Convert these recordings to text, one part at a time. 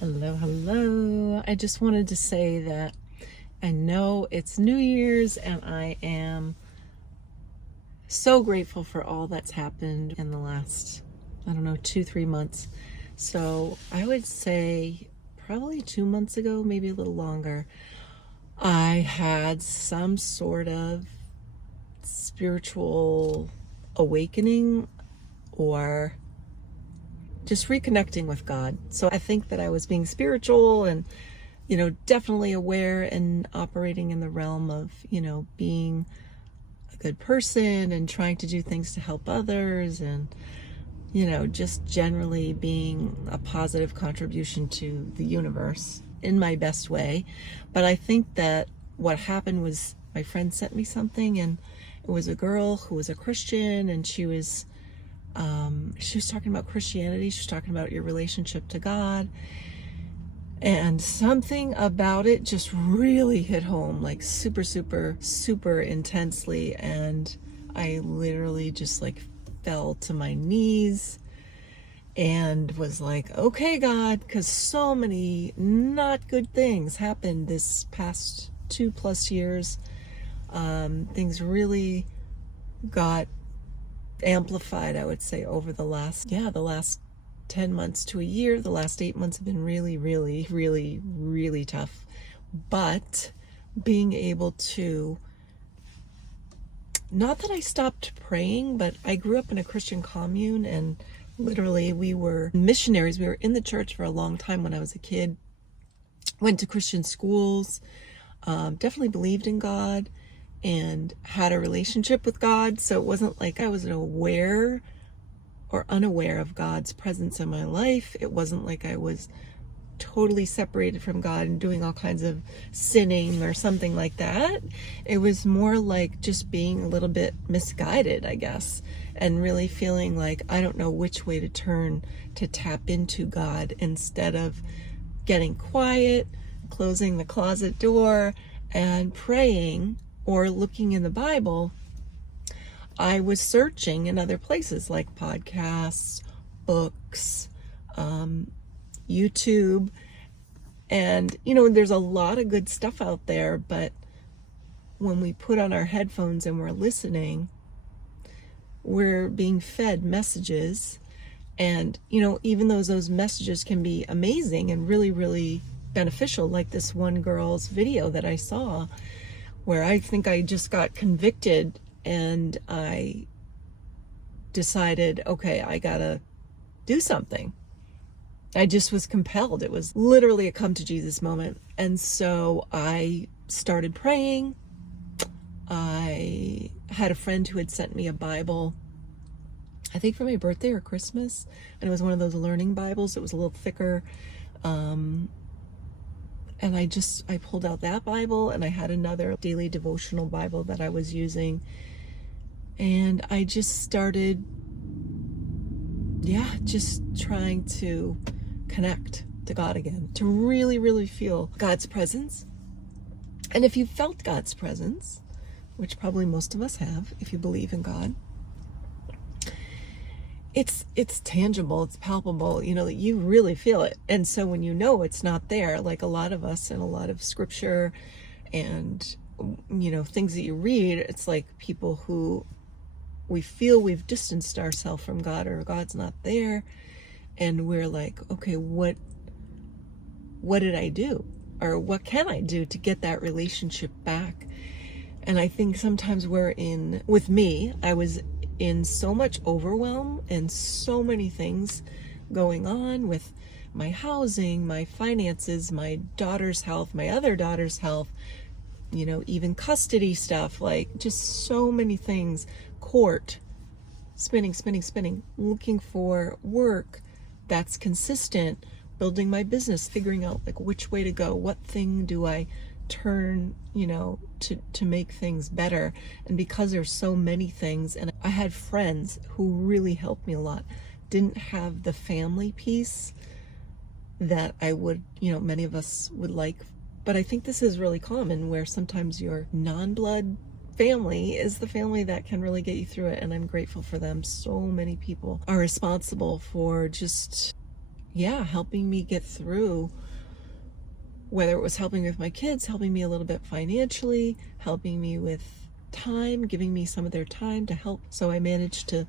Hello, hello. I just wanted to say that I know it's New Year's and I am so grateful for all that's happened in the last, 2, 3 months. So I would say probably 2 months ago, maybe a little longer, I had some sort of spiritual awakening or just reconnecting with God. So I think that I was being spiritual and, definitely aware and operating in the realm of, being a good person and trying to do things to help others and, just generally being a positive contribution to the universe in my best way. But I think that what happened was my friend sent me something, and it was a girl who was a Christian, and she was talking about Christianity. She was talking about your relationship to God, and something about it just really hit home, like super, super, super intensely. And I literally just fell to my knees and was like, okay, God, because so many not good things happened this past 2+ years. Things really got amplified, I would say, over the last 10 months to a year. The last 8 months have been really, really, really, really tough. But being able to, not that I stopped praying, but I grew up in a Christian commune, and literally we were missionaries. We were in the church for a long time when I was a kid, went to Christian schools, definitely believed in God and had a relationship with God. So it wasn't like I was aware or unaware of God's presence in my life. It wasn't like I was totally separated from God and doing all kinds of sinning or something like that. It was more like just being a little bit misguided, I guess, and really feeling like I don't know which way to turn to tap into God, instead of getting quiet, closing the closet door and praying or looking in the Bible. I was searching in other places like podcasts, books, YouTube, and there's a lot of good stuff out there, but when we put on our headphones and we're listening, we're being fed messages. And even though those messages can be amazing and really, really beneficial, like this one girl's video that I saw, where I think I just got convicted and I decided, okay, I gotta do something. I just was compelled. It was literally a come to Jesus moment. And so I started praying. I had a friend who had sent me a Bible, I think for my birthday or Christmas, and it was one of those learning Bibles. It was a little thicker. And I pulled out that Bible, and I had another daily devotional Bible that I was using. And I just started, just trying to connect to God again, to really, really feel God's presence. And if you felt God's presence, which probably most of us have, if you believe in God, it's tangible, it's palpable, you really feel it. And so when it's not there, like a lot of us and a lot of scripture and things that you read, it's like people who we feel we've distanced ourselves from God, or God's not there, and we're like, okay, what did I do, or what can I do to get that relationship back? And I think sometimes with me, I was in so much overwhelm and so many things going on with my housing, my finances, my daughter's health, my other daughter's health, even custody stuff, like just so many things, court, spinning, looking for work that's consistent, building my business, figuring out like which way to go, what thing do I turn, to make things better. And because there's so many things, and I had friends who really helped me a lot, didn't have the family piece that I would, many of us would like. But I think this is really common, where sometimes your non-blood family is the family that can really get you through it. And I'm grateful for them. So many people are responsible for just yeah, helping me get through, whether it was helping with my kids, helping me a little bit financially, helping me with time, giving me some of their time to help. So I managed to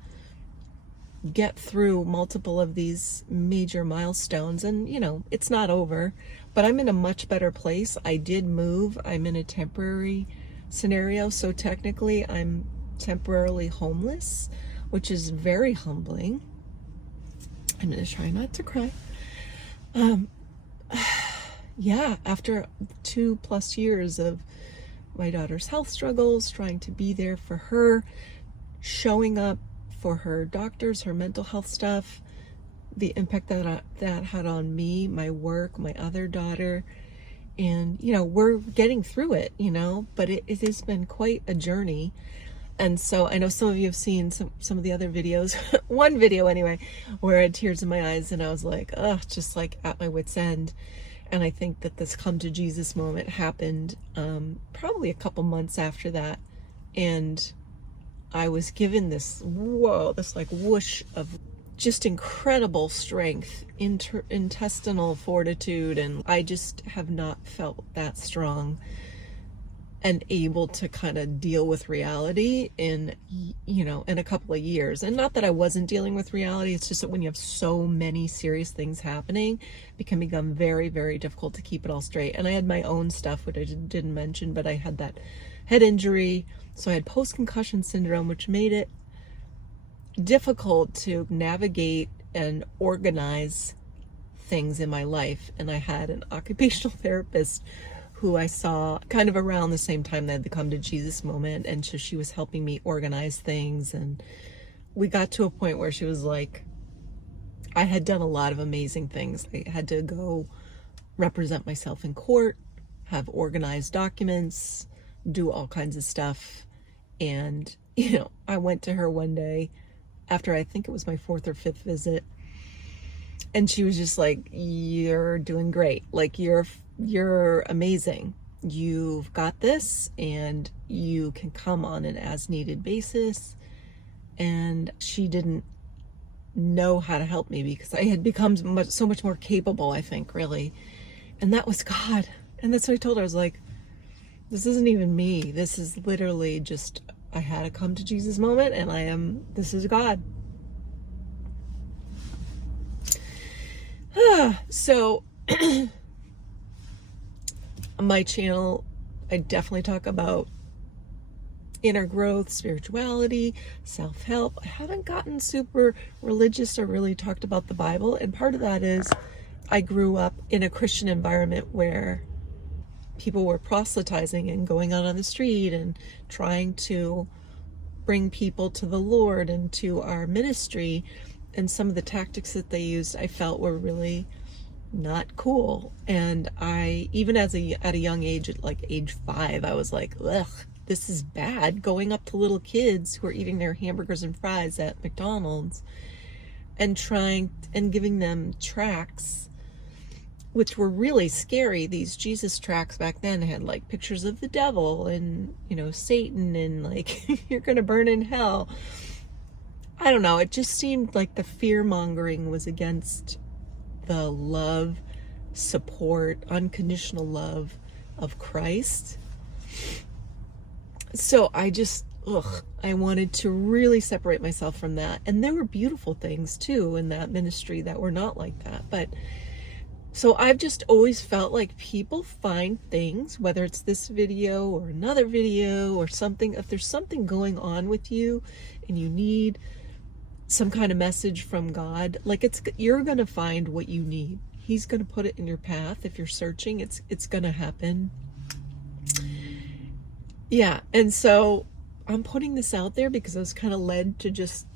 get through multiple of these major milestones, and it's not over, but I'm in a much better place. I did move. I'm in a temporary scenario, so technically I'm temporarily homeless, which is very humbling. I'm gonna try not to cry. Yeah, after 2+ years of my daughter's health struggles, trying to be there for her, showing up for her doctors, her mental health stuff, the impact that had on me, my work, my other daughter, and we're getting through it, but it has been quite a journey. And so I know some of you have seen some of the other videos, one video anyway, where I had tears in my eyes and I was like, just like at my wit's end. And I think that this come to Jesus moment happened probably a couple months after that. And I was given this like whoosh of just incredible strength, intestinal fortitude. And I just have not felt that strong and able to kind of deal with reality in a couple of years. And not that I wasn't dealing with reality, it's just that when you have so many serious things happening, it can become very, very difficult to keep it all straight. And I had my own stuff, which I didn't mention, but I had that head injury. So I had post-concussion syndrome, which made it difficult to navigate and organize things in my life. And I had an occupational therapist who I saw kind of around the same time that had the come to Jesus moment. And so she was helping me organize things. And we got to a point where she was like, I had done a lot of amazing things. I had to go represent myself in court, have organized documents, do all kinds of stuff. And, I went to her one day after I think it was my 4th or 5th visit. And she was just like, you're doing great. Like, you're amazing. You've got this, and you can come on an as needed basis. And she didn't know how to help me because I had become so much more capable, I think, really. And that was God. And that's what I told her. I was like, this isn't even me. This is literally just, I had a come to Jesus moment, and this is God. So my channel, I definitely talk about inner growth, spirituality, self-help. I haven't gotten super religious or really talked about the Bible. And part of that is I grew up in a Christian environment where people were proselytizing and going out on the street and trying to bring people to the Lord and to our ministry. And some of the tactics that they used, I felt were really not cool. And I, even at a young age, at like age 5, I was like, ugh, this is bad. Going up to little kids who are eating their hamburgers and fries at McDonald's and giving them tracts, which were really scary. These Jesus tracts back then had like pictures of the devil and, Satan and like, you're going to burn in hell. I don't know. It just seemed like the fear mongering was against the love, support, unconditional love of Christ. So I wanted to really separate myself from that. And there were beautiful things too in that ministry that were not like that. But so I've just always felt like people find things, whether it's this video or another video or something, if there's something going on with you and you need some kind of message from God, like you're going to find what you need. He's going to put it in your path. If you're searching, it's going to happen. Yeah. And so I'm putting this out there because I was kind of led to just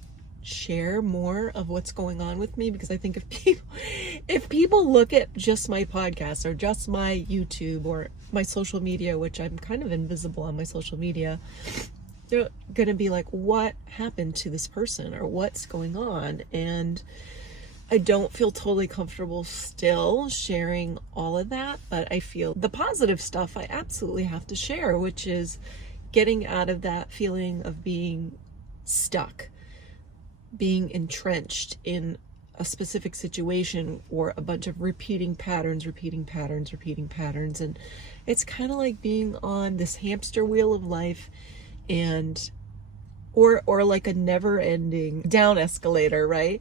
share more of what's going on with me, because I think if people look at just my podcast or just my YouTube or my social media, which I'm kind of invisible on my social media, they're going to be like, what happened to this person or what's going on? And I don't feel totally comfortable still sharing all of that, but I feel the positive stuff I absolutely have to share, which is getting out of that feeling of being stuck, being entrenched in a specific situation or a bunch of repeating patterns. And it's kind of like being on this hamster wheel of life, and or like a never ending down escalator, right?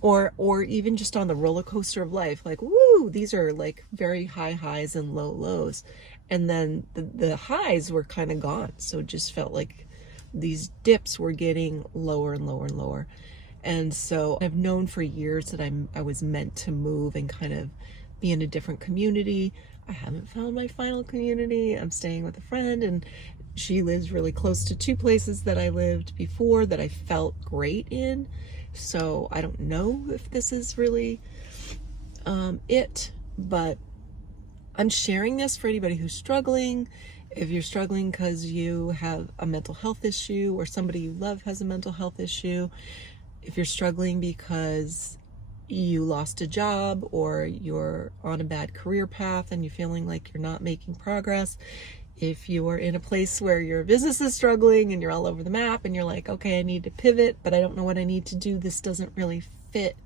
Or even just on the roller coaster of life, like, woo, these are like very high highs and low lows. And then the highs were kind of gone. So it just felt like these dips were getting lower and lower and lower. And so I've known for years that I was meant to move and kind of be in a different community. I haven't found my final community. I'm staying with a friend, and she lives really close to two places that I lived before that I felt great in. So I don't know if this is really it, but I'm sharing this for anybody who's struggling. If you're struggling because you have a mental health issue, or somebody you love has a mental health issue, if you're struggling because you lost a job, or you're on a bad career path and you're feeling like you're not making progress, if you are in a place where your business is struggling and you're all over the map and you're like, okay, I need to pivot, but I don't know what I need to do. This doesn't really fit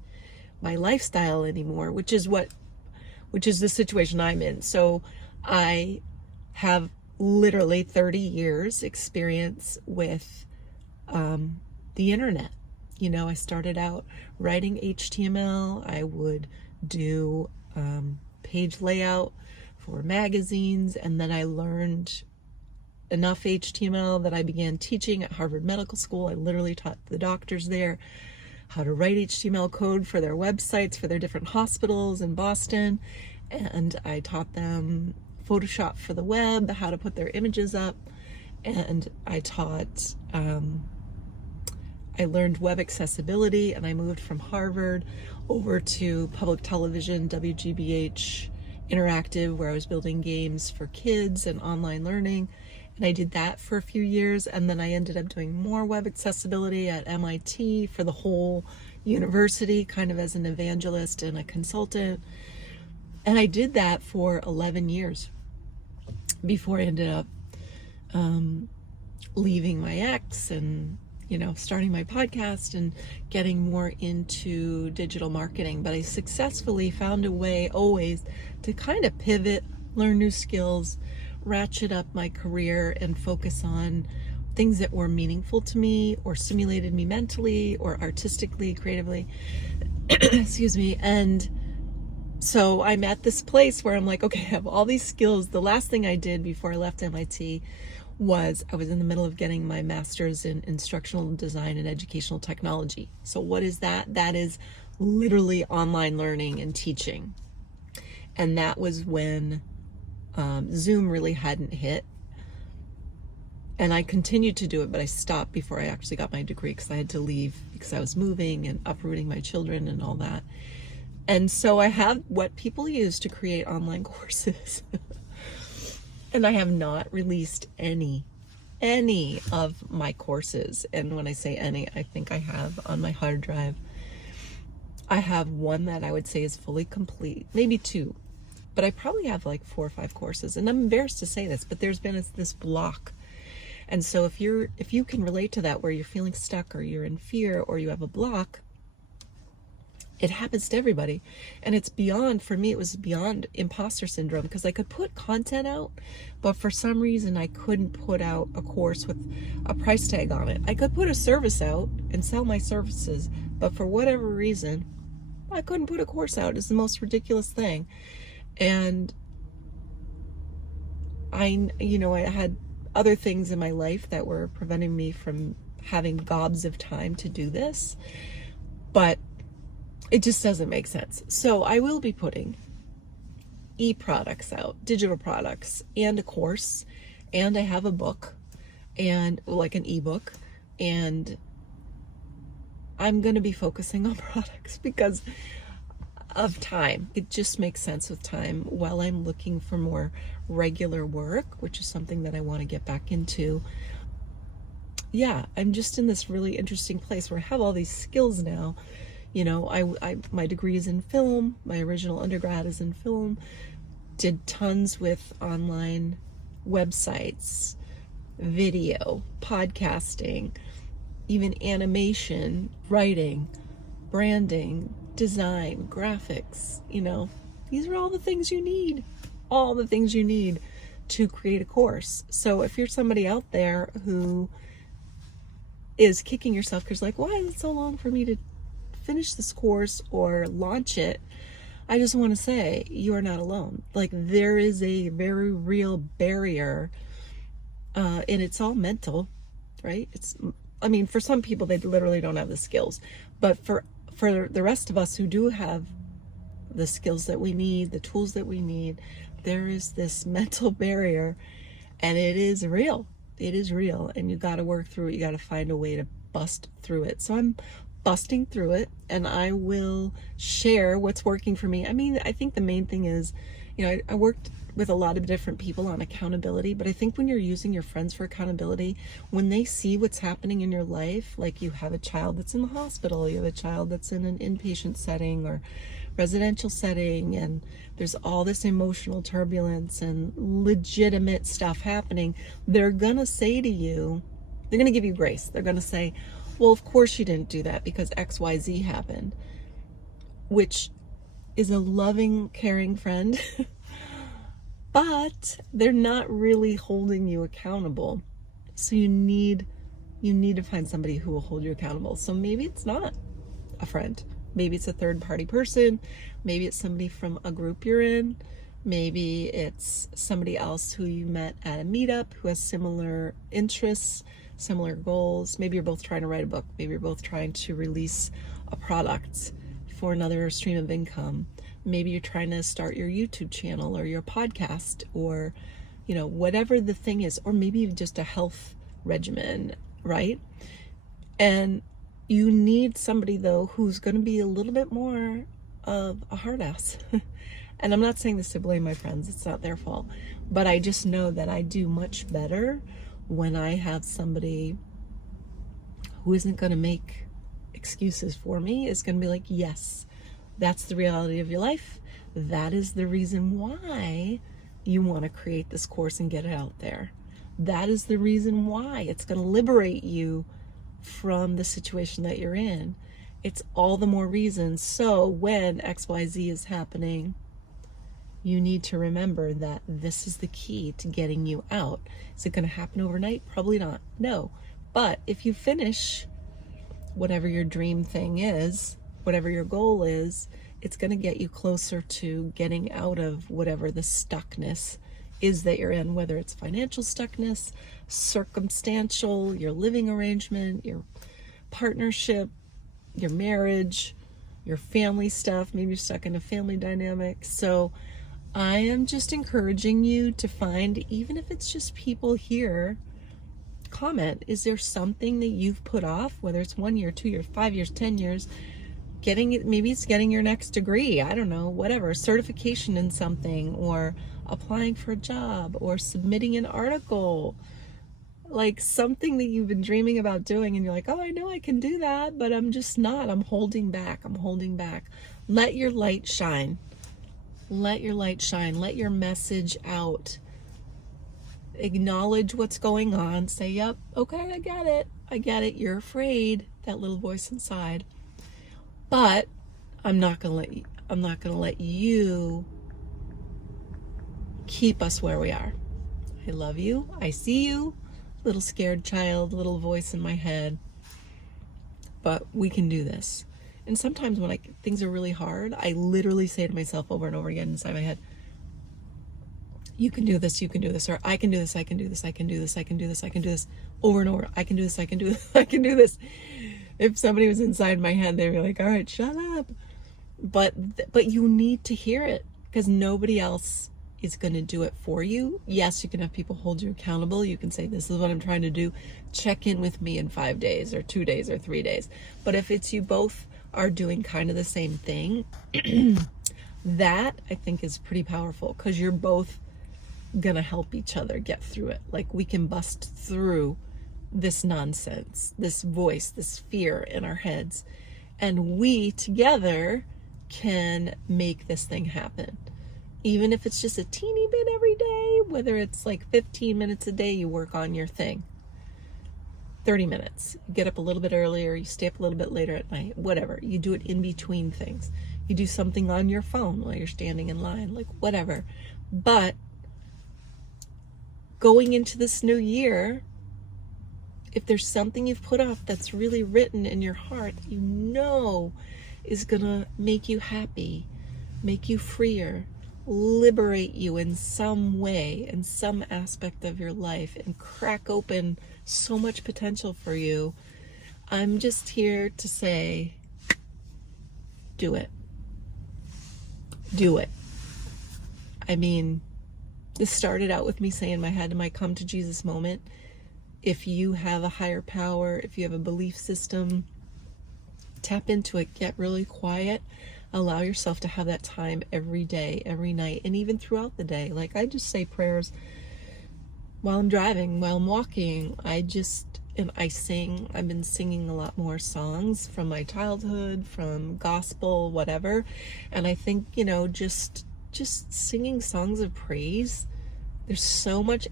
my lifestyle anymore, which is the situation I'm in. So I have literally 30 years experience with the internet. You know, I started out writing HTML. I would do page layout for magazines, and then I learned enough HTML that I began teaching at Harvard Medical School. I literally taught the doctors there how to write HTML code for their websites for their different hospitals in Boston, and I taught them Photoshop for the web, how to put their images up, and I taught I learned web accessibility, and I moved from Harvard over to public television, WGBH Interactive, where I was building games for kids and online learning. And I did that for a few years, and then I ended up doing more web accessibility at MIT for the whole university, kind of as an evangelist and a consultant. And I did that for 11 years before I ended up leaving my ex and starting my podcast and getting more into digital marketing. But I successfully found a way always to kind of pivot, learn new skills, ratchet up my career, and focus on things that were meaningful to me or stimulated me mentally or artistically, creatively. Excuse me. And so I'm at this place where I'm like, okay, I have all these skills. The last thing I did before I left MIT was I was in the middle of getting my master's in instructional design and educational technology. So what is that? That is literally online learning and teaching. And that was when Zoom really hadn't hit. And I continued to do it, but I stopped before I actually got my degree because I had to leave because I was moving and uprooting my children and all that. And so I have what people use to create online courses. And I have not released any of my courses. And when I say any, I think I have on my hard drive. I have one that I would say is fully complete, maybe two, but I probably have like 4 or 5 courses. And I'm embarrassed to say this, but there's been this block. And so if you can relate to that, where you're feeling stuck or you're in fear or you have a block, it happens to everybody. And it's beyond, for me, it was beyond imposter syndrome, because I could put content out, but for some reason I couldn't put out a course with a price tag on it. I could put a service out and sell my services, but for whatever reason, I couldn't put a course out. It's the most ridiculous thing. And I had other things in my life that were preventing me from having gobs of time to do this, but it just doesn't make sense. So I will be putting e-products out, digital products, and a course, and I have a book, and like an ebook, and I'm going to be focusing on products because of time. It just makes sense with time while I'm looking for more regular work, which is something that I want to get back into. Yeah, I'm just in this really interesting place where I have all these skills now. My degree is in film. My original undergrad is in film. Did tons with online websites, video, podcasting, even animation, writing, branding, design, graphics, these are all the things you need. All the things you need to create a course. So if you're somebody out there who is kicking yourself because like, why is it so long for me to finish this course or launch it? I just want to say you are not alone. Like, there is a very real barrier, and it's all mental, right? For some people, they literally don't have the skills, but for the rest of us who do have the skills that we need, the tools that we need, there is this mental barrier, and it is real. It is real, and you got to work through it. You got to find a way to bust through it. So I'm busting through it, and I will share what's working for me. I think the main thing is, I worked with a lot of different people on accountability, but I think when you're using your friends for accountability, when they see what's happening in your life, like you have a child that's in the hospital, you have a child that's in an inpatient setting or residential setting, and there's all this emotional turbulence and legitimate stuff happening, they're gonna say to you, they're gonna give you grace. They're gonna say, well, of course you didn't do that because XYZ happened, which is a loving, caring friend, but they're not really holding you accountable. So you need to find somebody who will hold you accountable. So maybe it's not a friend. Maybe it's a third party person. Maybe it's somebody from a group you're in. Maybe it's somebody else who you met at a meetup who has similar interests, similar goals. Maybe you're both trying to write a book. Maybe you're both trying to release a product for another stream of income. Maybe you're trying to start your YouTube channel or your podcast, or whatever the thing is, or maybe just a health regimen, right? And you need somebody though who's going to be a little bit more of a hard ass. And I'm not saying this to blame my friends, it's not their fault, but I just know that I do much better when I have somebody who isn't going to make excuses for me, is going to be like, yes, that's the reality of your life. That is the reason why you want to create this course and get it out there. That is the reason why it's going to liberate you from the situation that you're in. It's all the more reason. So when XYZ is happening, you need to remember that this is the key to getting you out. Is it going to happen overnight? Probably not. No. But if you finish whatever your dream thing is, whatever your goal is, it's going to get you closer to getting out of whatever the stuckness is that you're in, whether it's financial stuckness, circumstantial, your living arrangement, your partnership, your marriage, your family stuff. Maybe you're stuck in a family dynamic. So I am just encouraging you to find, even if it's just people here, comment, is there something that you've put off, whether it's 1 year, 2 years, 5 years, 10 years, maybe it's getting your next degree, I don't know, whatever, certification in something, or applying for a job, or submitting an article, like something that you've been dreaming about doing, and you're like, oh, I know I can do that, but I'm just not, I'm holding back. Let your light shine. Let your light shine. Let your message out. Acknowledge what's going on. Say, yep, okay, I get it. You're afraid, that little voice inside. But I'm not gonna let you keep us where we are. I love you. I see you, little scared child, little voice in my head. But we can do this. And sometimes when things are really hard, I literally say to myself over and over again inside my head, you can do this, or I can do this, I can do this, I can do this, I can do this, I can do this, over and over, I can do this, I can do this, I can do this. If somebody was inside my head, they'd be like, all right, shut up. But you need to hear it, because nobody else is going to do it for you. Yes, you can have people hold you accountable. You can say, this is what I'm trying to do. Check in with me in 5 days or 2 days or 3 days. But if it's you both are doing kind of the same thing, that I think is pretty powerful, because you're both gonna help each other get through it. Like, we can bust through this nonsense, this voice, this fear in our heads, and we together can make this thing happen. Even if it's just a teeny bit every day, whether it's like 15 minutes a day you work on your thing, 30 minutes. You get up a little bit earlier, you stay up a little bit later at night, whatever. You do it in between things. You do something on your phone while you're standing in line, like whatever. But going into this new year, if there's something you've put off that's really written in your heart that you know is gonna make you happy, make you freer, liberate you in some way, in some aspect of your life, and crack open so much potential for you, I'm just here to say, do it. Do it. I mean, this started out with me saying I had my come to Jesus moment. If you have a higher power, if you have a belief system, tap into it, get really quiet, allow yourself to have that time every day, every night, and even throughout the day. Like, I just say prayers while I'm driving, while I'm walking. I sing. I've been singing a lot more songs from my childhood, from gospel, whatever. And I think, just singing songs of praise, there's so much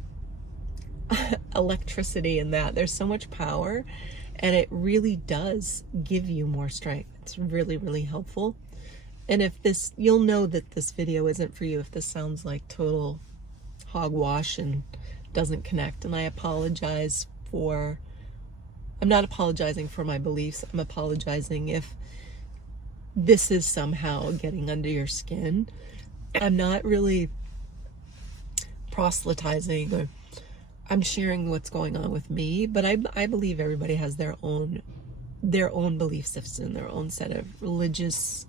electricity in that. There's so much power, and it really does give you more strength. It's really, really helpful. And you'll know that this video isn't for you if this sounds like total hogwash and doesn't connect. And I apologize I'm not apologizing for my beliefs. I'm apologizing if this is somehow getting under your skin. I'm not really proselytizing, or I'm sharing what's going on with me, but I believe everybody has their own belief system, their own set of religious,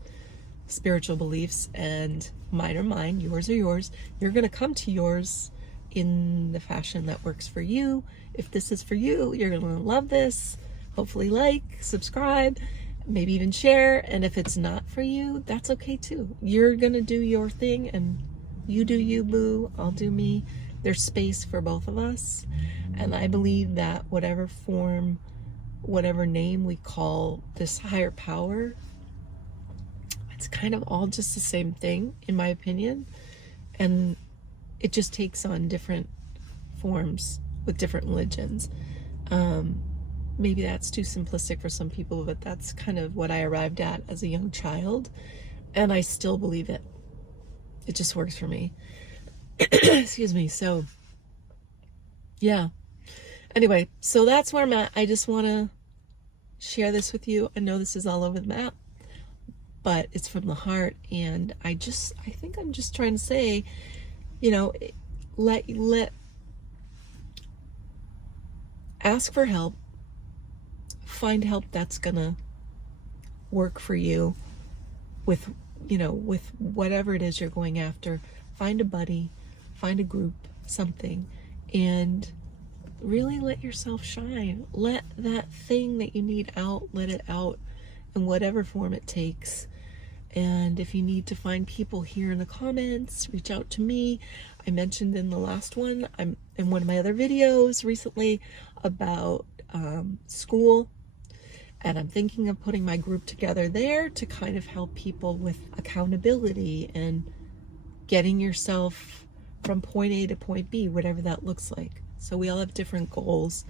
spiritual beliefs, and mine are mine, yours are yours. You're going to come to yours in the fashion that works for you. If this is for you, you're going to love this. Hopefully like, subscribe, maybe even share. And if it's not for you, that's okay too. You're going to do your thing, and you do you, boo. I'll do me. There's space for both of us. And I believe that whatever form, whatever name we call this higher power, it's kind of all just the same thing, in my opinion. And it just takes on different forms with different religions. Maybe that's too simplistic for some people, but that's kind of what I arrived at as a young child. And I still believe it. It just works for me. Excuse me. So, yeah. Anyway, so that's where I'm at. I just want to share this with you. I know this is all over the map, but it's from the heart. And I think I'm just trying to say, ask for help, find help that's gonna work for you with whatever it is you're going after. Find a buddy, find a group, something, and really let yourself shine. Let that thing that you need out, let it out in whatever form it takes. And if you need to find people, here in the comments, reach out to me. I mentioned in the last one, I'm in one of my other videos recently about school, and I'm thinking of putting my group together there to kind of help people with accountability and getting yourself from point A to point B, whatever that looks like. So we all have different goals.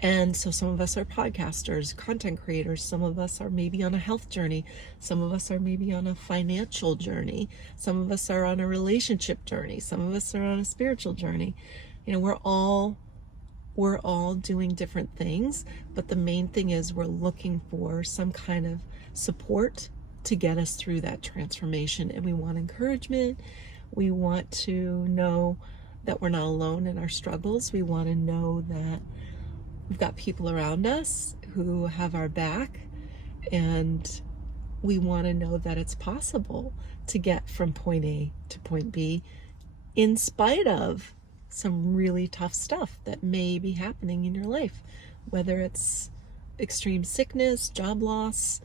And so some of us are podcasters, content creators. Some of us are maybe on a health journey. Some of us are maybe on a financial journey. Some of us are on a relationship journey. Some of us are on a spiritual journey. We're all doing different things, but the main thing is we're looking for some kind of support to get us through that transformation. And we want encouragement. We want to know that we're not alone in our struggles. We want to know that we've got people around us who have our back, and we want to know that it's possible to get from point A to point B in spite of some really tough stuff that may be happening in your life, whether it's extreme sickness, job loss,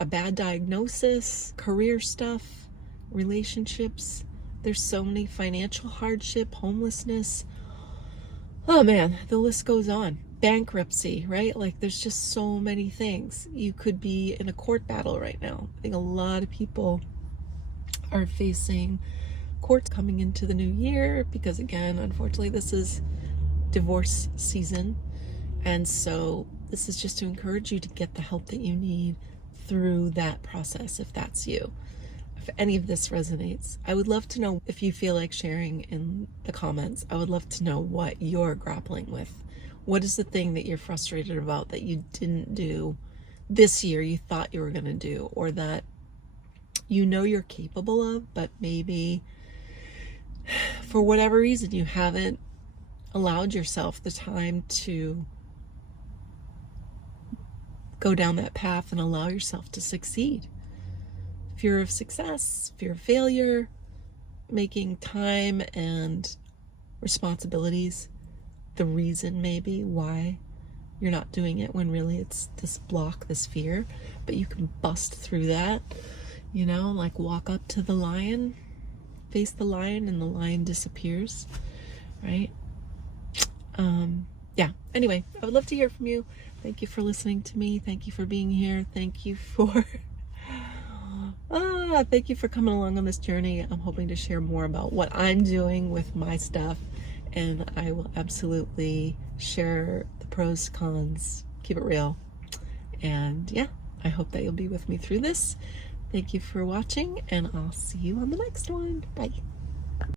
a bad diagnosis, career stuff, relationships. There's so many, financial hardship, homelessness. Oh man, the list goes on. Bankruptcy, right? Like, there's just so many things. You could be in a court battle right now. I think a lot of people are facing courts coming into the new year because, again, unfortunately, this is divorce season. And so this is just to encourage you to get the help that you need through that process, if that's you. If any of this resonates, I would love to know, if you feel like sharing in the comments, I would love to know what you're grappling with. What is the thing that you're frustrated about that you didn't do this year, you thought you were going to do, or that you know you're capable of, but maybe for whatever reason you haven't allowed yourself the time to go down that path and allow yourself to succeed. Fear of success, fear of failure, making time and responsibilities the reason maybe why you're not doing it, when really it's this block, this fear. But you can bust through that, like walk up to the lion, face the lion, and the lion disappears, right? Yeah, anyway, I would love to hear from you. Thank you for listening to me. Thank you for being here. Thank you for thank you for coming along on this journey. I'm hoping to share more about what I'm doing with my stuff, and I will absolutely share the pros, cons, keep it real. And yeah, I hope that you'll be with me through this. Thank you for watching, and I'll see you on the next one. Bye.